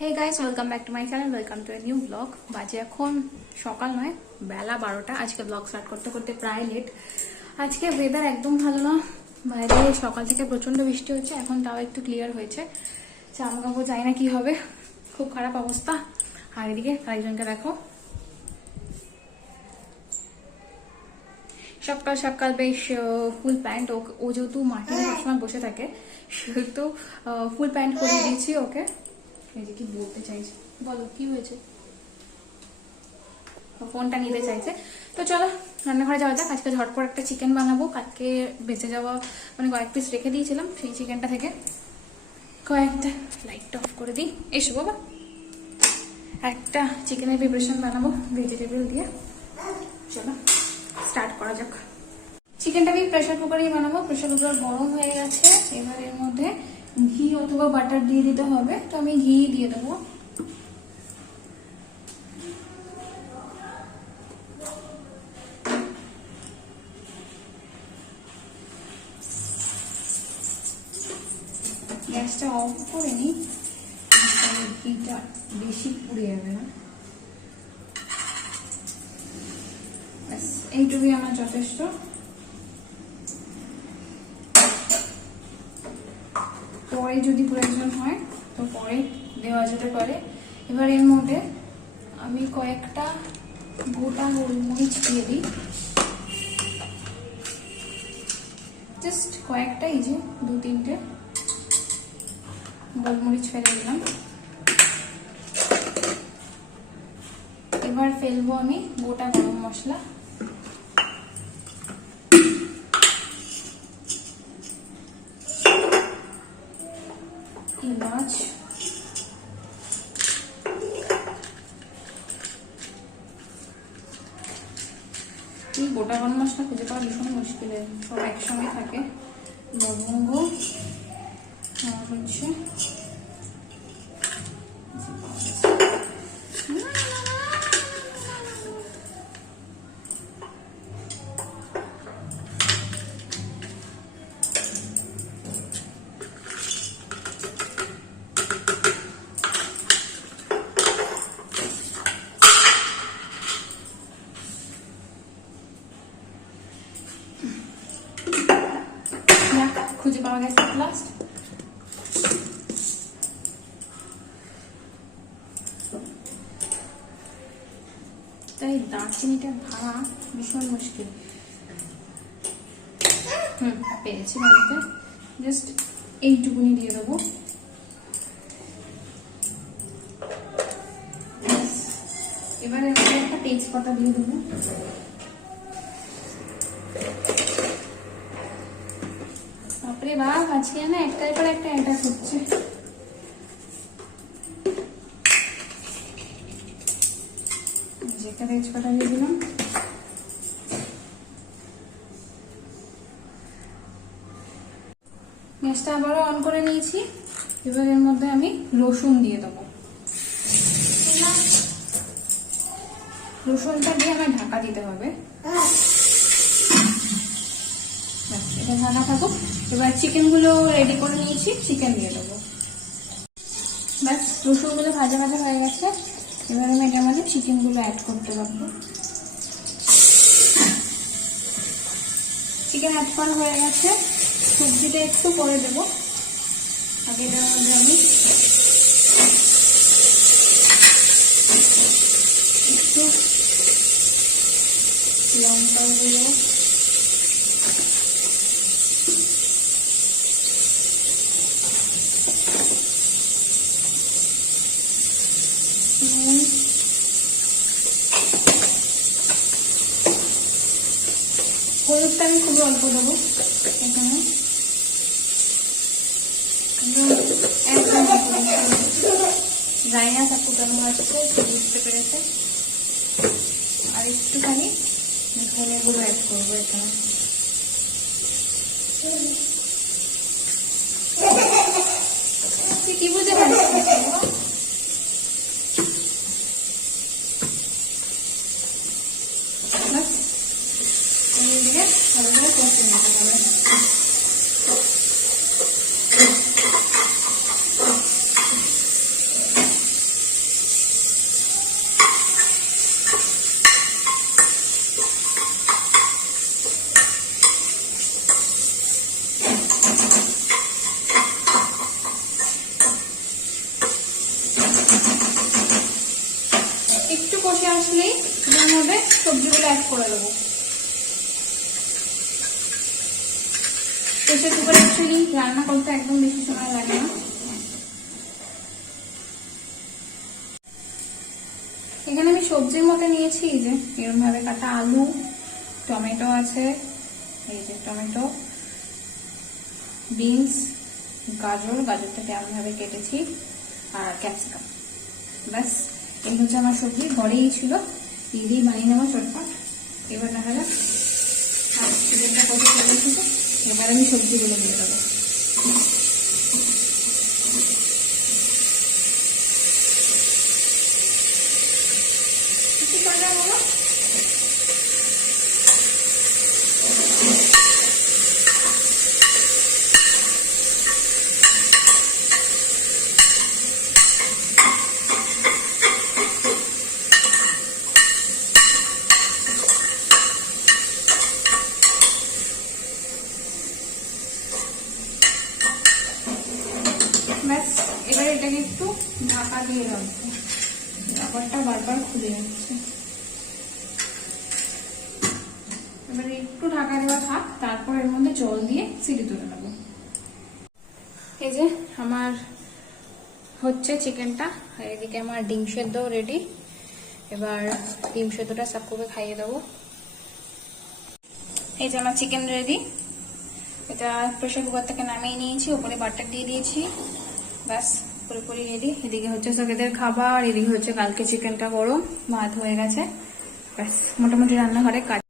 Hey guys, welcome back to my channel, welcome to a new blog. বাজে এখন সকাল নয়, বেলা 12টা। আজকে ব্লগ স্টার্ট করতে করতে প্রায় লেট। আজকে ওয়েদার একদম ভালো না, বাইরে সকাল থেকে প্রচন্ড বৃষ্টি হচ্ছে। এখন তাও একটু ক্লিয়ার হয়েছে। জামা কাপড় জানি না কি হবে, খুব খারাপ অবস্থা। আর এদিকে আরেকজনকে দেখো, সকাল সকাল বেশ ফুল প্যান্ট। ও যেহেতু মাঠে সবসময় বসে থাকে, সেহেতু ফুল প্যান্ট করে দিয়েছি ওকে। এই যে কি বলতে চাইছে, বলো কি হয়েছে? ফোনটা নিতে চাইছে। তো চলো রান্নাঘরে যাওয়া যাক। আজকে ঝটপট একটা চিকেন বানাবো। কালকে বেঁচে যাওয়া মানে কয়েক পিস রেখে দিয়েছিলাম, সেই চিকেনটা থেকে কয়েকটা। লাইটটা অফ করে দিই, এসো বাবা। একটা চিকেনের প্রিপারেশন বানাবো ভেজিটেবল দিয়ে। চলো স্টার্ট করা যাক। চিকেনটা আমি প্রেসার কুকারেই বানাবো। প্রেসার কুকার গরম হয়ে গেছে, এবার এর মধ্যে ঘি অথবা বাটার দিয়ে দিতে হবে। তো আমি ঘি দিয়ে দেবো। গ্যাসটা অফ করে নিই, ঘিটা বেশি পুড়ে যাবে না। ব্যাস এইটুকুই আমার যথেষ্ট। পরে যদি প্রয়োজন হয় তো পরে দেওয়া যেতে পারে। এবার এর মধ্যে আমি কয়েকটা গোটা গোলমরিচ দিয়ে দিই, জাস্ট কয়েকটা, এই যে 2-3টে গোলমরিচ ফেলে দিলাম। এবার ফেলবো আমি গোটা গরম মশলা, এলাচ, গোটা গরম মশলা খুঁজে পাওয়া ভীষণ মুশকিল, সব একসঙ্গে থাকে। লবঙ্গ আর হচ্ছে খুঁজে পাওয়া গেছে লাস্ট। তাই দারচিনিটা ভাঙা ভীষণ মুশকিল। পেয়েছি বানাতে। জাস্ট এইটুকুনি দিয়ে দেবো। এবারে একটা তেজপাতা দিয়ে দেবো। বাপরে বাপ, আজকে না একটার পর একটা অ্যাটাক হচ্ছে। একটা তেজপাতা দিয়ে দিলাম। গ্যাসটা আবারও অন করে নিয়েছি। এবার এর মধ্যে আমি রসুন দিয়ে দেবো। রসুনটা দিয়ে আমার ঢাকা দিতে হবে। এটা ঢাকা থাকুক। এবার চিকেন গুলো রেডি করে নিয়েছি, চিকেন দিয়ে দেবো। ব্যাস রসুন গুলো ভাজা ভাজা হয়ে গেছে। এবার আমি এটার মধ্যে চিকেন গুলো অ্যাড করতে পারবো। চিকেন অ্যাড করা হয়ে গেছে। সবজিটা একটু পরে দেবো। আগে এটার মধ্যে আমি একটু লঙ্কা গুঁড়ো, নুন, হলুদটা আমি খুবই অল্প দেবো এখানে, একদম জানি না সব কুটানো হচ্ছে, বুঝতে পেরেছে। আর একটুখানি ধনে গুঁড়ো অ্যাড করবো এখানে। কি বুঝতে পারছিস? একটু কষে আসলেই এর মধ্যে সবজিগুলো অ্যাড করে দেবো। প্রেসার কুকারে অ্যাকচুয়ালি রান্না করতে একদম বেশি সময় লাগে না। এখানে আমি সবজির মধ্যে নিয়েছি এই যে এরকম ভাবে কাটা আলু, টমেটো আছে, এই যে টমেটো, বিনস, গাজরটাকে এমন ভাবে কেটেছি, আর ক্যাপসিকাম। ব্যাস এই হচ্ছে আমার সবজি, ঘরেই ছিল, দিয়েই বানিয়ে নেবো চটপট। এবার দেখা যাক চিকেনটা কত চলে এসেছে। এবার আমি সবজিগুলো দিয়ে দেবো। ব্যাস এবার এটাকে একটু ঢাকা দিয়ে রাখবো, ব্যাপারটা বারবার খুলে যাচ্ছে। এবার একটু ঢাকা দেওয়া থাক, তারপর এর মধ্যে জল দিয়ে সিটি তুলে নেবো। এই যে আমার হচ্ছে চিকেনটা, আর এদিকে আমার ডিম সেদ্ধ রেডি। এবার ডিম সেদ্ধটা সাক্কুকে খাইয়ে দেবো। এই যে আমার চিকেন রেডি, এটা প্রেসার কুকার থেকে নামিয়ে নিয়েছি, উপরে বাটার দিয়ে দিয়েছি, ব্যাস পুরোপুরি রেডি। এদিকে হচ্ছে সকেদের খাবার, এদিকে হচ্ছে কালকে চিকেনটা গরম, ভাত হয়ে গেছে, ব্যাস মোটামুটি রান্নাঘরে কাজ।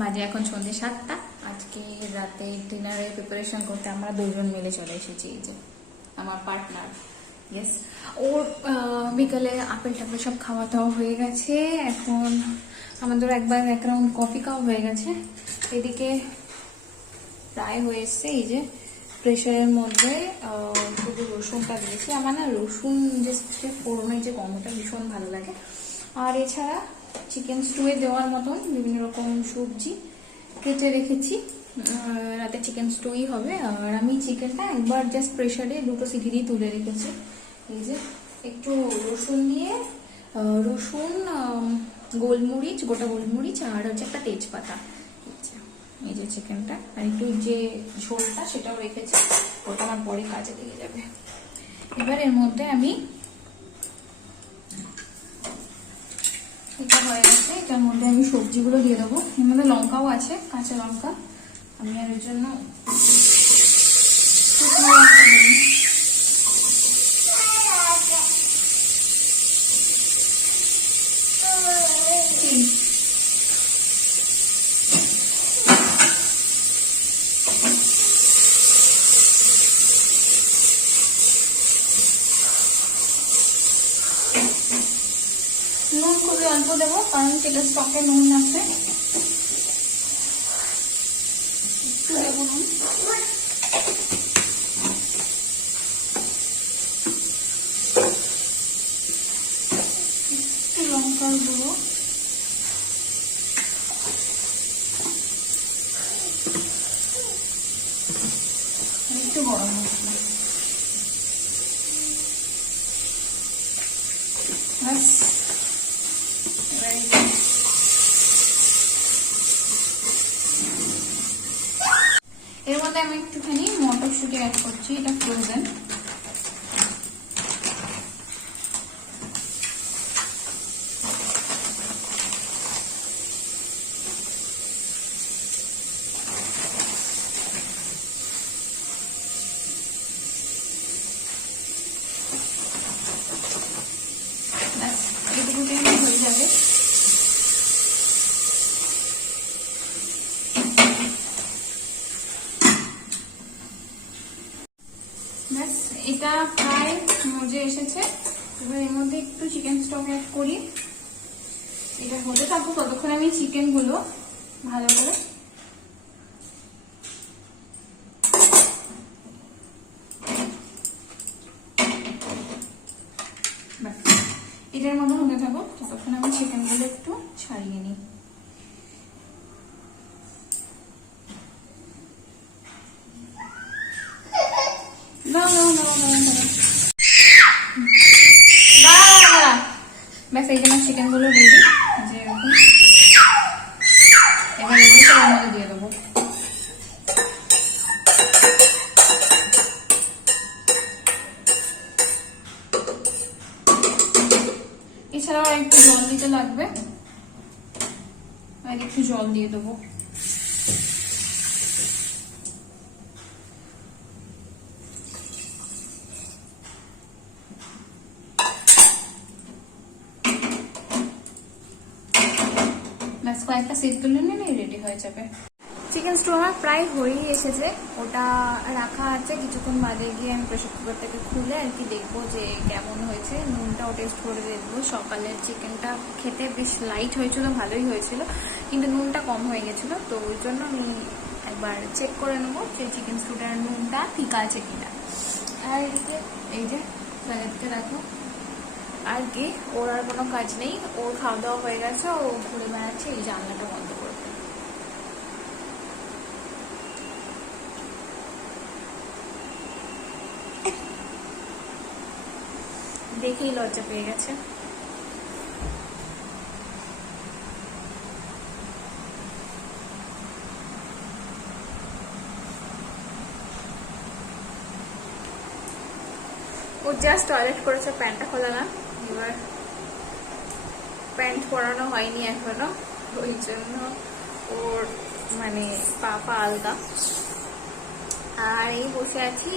বাজে এখন সন্ধ্যে 7টা। আজকে রাতে ডিনারের প্রিপারেশন করতে আমরা দুজন মিলে চলে এসেছি। এই যে আমার পার্টনার, ইয়েস, ওর বিকালে আপেল টাপেল সব খাওয়া দাওয়া হয়ে গেছে। এখন আমাদের একবার এক রাউন্ড কফি খাওয়া হয়ে গেছে। এদিকে প্রায় হয়ে এসছে। এই যে প্রেশারের মধ্যে শুধু রসুনটা দিয়েছি, আমার না রসুন যে ফোড়নের যে গন্ধটা ভীষণ ভালো লাগে। আর এছাড়া চিকেন স্টুয়ে দেওয়ার মতন বিভিন্ন রকম সবজি কেটে রেখেছি, রাতে চিকেন স্টুই হবে। আর আমি চিকেনটা একবার জাস্ট প্রেশারে 2টো সিটি দিয়ে তুলে রেখেছি। এই যে একটু রসুন দিয়ে, রসুন, গোলমরিচ, গোটা গোলমরিচ, আর হচ্ছে একটা তেজপাতা। এই যে চিকেনটা, আর একটু যে ঝোলটা সেটাও রেখেছি, ওটা আমার পরে কাজে লেগে যাবে। এবার এর মধ্যে আমি এটা হয়ে গেছে, এটার মধ্যে আমি সবজিগুলো দিয়ে দেবো। এর মধ্যে লঙ্কাও আছে, কাঁচা লঙ্কা, আমি আর এর জন্য শুকনো লঙ্কা দেবো। নুন খুবই অল্প দেবো, কারণ সেটা স্টকে নুন আছে, একটু দেবো নুন। একটু লঙ্কার গুঁড়ো, একটু গরম মশলা, ব্যাস। এর মধ্যে আমি একটুখানি মটরশুঁটি অ্যাড করছি, এটা ফ্রোজেন। ব্যাস এইটুকুতেই হয়ে যাবে। ব্যাস এটা প্রায় মজে এসেছে। এবার এর মধ্যে একটু চিকেন স্টক অ্যাড করি, এটা হতে থাকুক, ততক্ষণ আমি চিকেন গুলো ভালো করে এটার মধ্যে হতে থাকুক, ততক্ষণ আমি চিকেন গুলো একটু ছাড়িয়ে নিই। ব্যাস এই জন্য চিকেনগুলো রেডি, যে এরকম। এবার এগুলো সব ওর মধ্যে দিয়ে দেবো। এছাড়াও একটু জল দিতে লাগবে, আর একটু জল দিয়ে দেবো। ব্যাস কয়েকটা সিট তুলে নিলে রেডি হয়ে যাবে। চিকেন স্টু আমার প্রায় হয়েই এসেছে, ওটা রাখা আছে। কিছুক্ষণ বাদে গিয়ে আমি প্রেসার কুকারটাকে খুলে আর কি দেখবো যে কেমন হয়েছে, নুনটাও টেস্ট করে দেখবো। সকালের চিকেনটা খেতে বেশ লাইট হয়েছিল, ভালোই হয়েছিল, কিন্তু নুনটা কম হয়ে গেছিলো, তো ওই জন্য আমি একবার চেক করে নেবো যে চিকেন স্টুটার নুনটা ঠিক আছে কিনা। আর এই যে সাজাদকে রাখো, আর কি ওর আর কোনো কাজ নেই, ওর খাওয়া দাওয়া হয়ে গেছে, ও ঘুরে বেড়াচ্ছে। এই জানলাটা বন্ধ করবে। দেখেই লজ্জা পেয়ে গেছে। ও জাস্ট টয়লেট করেছে, প্যান্টটা খোলা না, এবার প্যান্ট পরানো হয়নি এখনো, ওই জন্য ওর মানে পা আলগা। আর এই বসে আছি,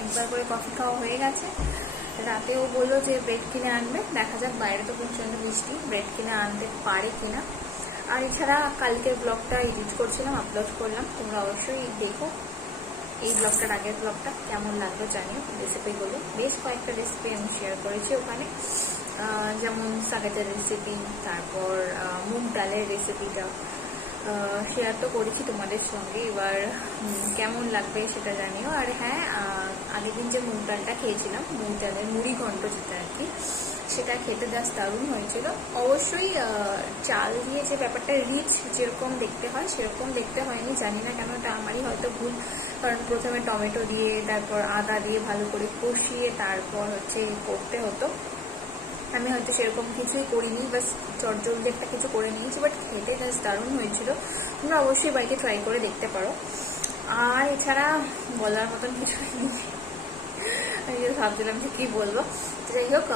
একবার করে কফি খাওয়া হয়ে গেছে। রাতেও বললো যে ব্রেড কিনে আনবে, দেখা যাক, বাইরে তো প্রচন্ড বৃষ্টি, ব্রেড কিনে আনতে পারে কিনা। আর এছাড়া কালকের ব্লগটা এডিট করছিলাম, আপলোড করলাম, তোমরা অবশ্যই দেখো। এই ব্লগটার আগের ব্লগটা কেমন লাগলো জানিও। রেসিপিগুলো বেশ কয়েকটা রেসিপি আমি শেয়ার করেছি ওখানে, যেমন সাগেতের রেসিপি, তারপর মুগ ডালের রেসিপিটা শেয়ার তো করেছি তোমাদের সঙ্গে। এবার কেমন লাগবে সেটা জানিও। আর হ্যাঁ, আগের দিন যে মুগ ডালটা খেয়েছিলাম, মুগ ডালের মুড়ি ঘন্ট যেটা আর কি, সেটা খেতে জাস্ট দারুণ হয়েছিল। অবশ্যই চাল দিয়ে যে ব্যাপারটা রিচ যেরকম দেখতে হয় সেরকম দেখতে হয়নি, জানি না কেন, এটা আমারই হয়তো ভুল। কারণ প্রথমে টমেটো দিয়ে, তারপর আদা দিয়ে ভালো করে কষিয়ে তারপর হচ্ছে করতে হতো। আমি হয়তো সেরকম কিছুই করিনি, বাস চটজলদি একটা কিছু করে নিয়েছি, বাট খেতে জাস্ট দারুণ হয়েছিল। তোমরা অবশ্যই বাড়িতে ট্রাই করে দেখতে পারো। আর এছাড়া বলার মতন কিছু নেই, আমি ভাবছিলাম যে কি বলবো, যাই হোক,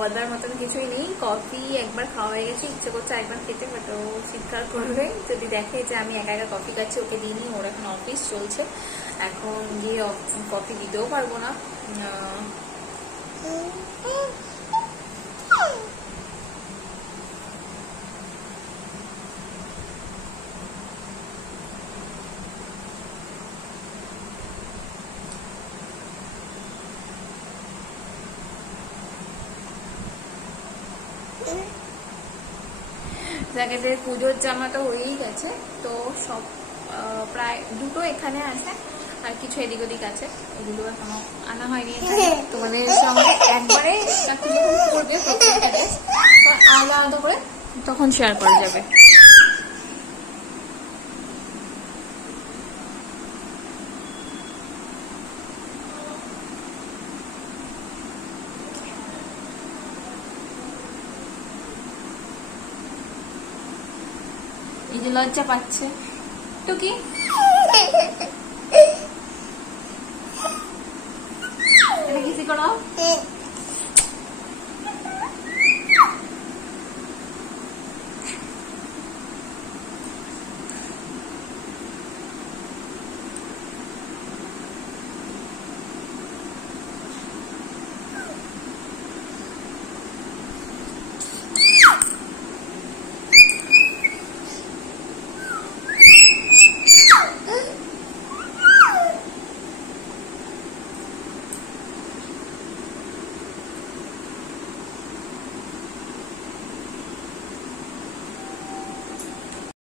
বলার মতন কিছুই নেই। কফি একবার খাওয়া হয়ে গেছে, ইচ্ছে করছে একবার খেতে, বাট ও চিৎকার করবে যদি দেখে যে আমি একা একা কফি খাচ্ছি। ওকে দিইনি, ওর এখন অফিস চলছে, এখন গিয়ে কফি দিতেও পারবো না। জায়গাদের পুজোর জামা তো হয়েই গেছে, তো সব প্রায় দুটো এখানে আছে, আর কিছু এদিক ওদিক আছে, ওগুলো এখনো আনা হয়নি এখানে। তোমাদের সঙ্গে একবারে করবে প্রত্যেকটা ড্রেস আলাদা আলাদা করে, তখন শেয়ার করা যাবে। এই যে লজ্জা পাচ্ছে টুকি, এটা কিসি করো।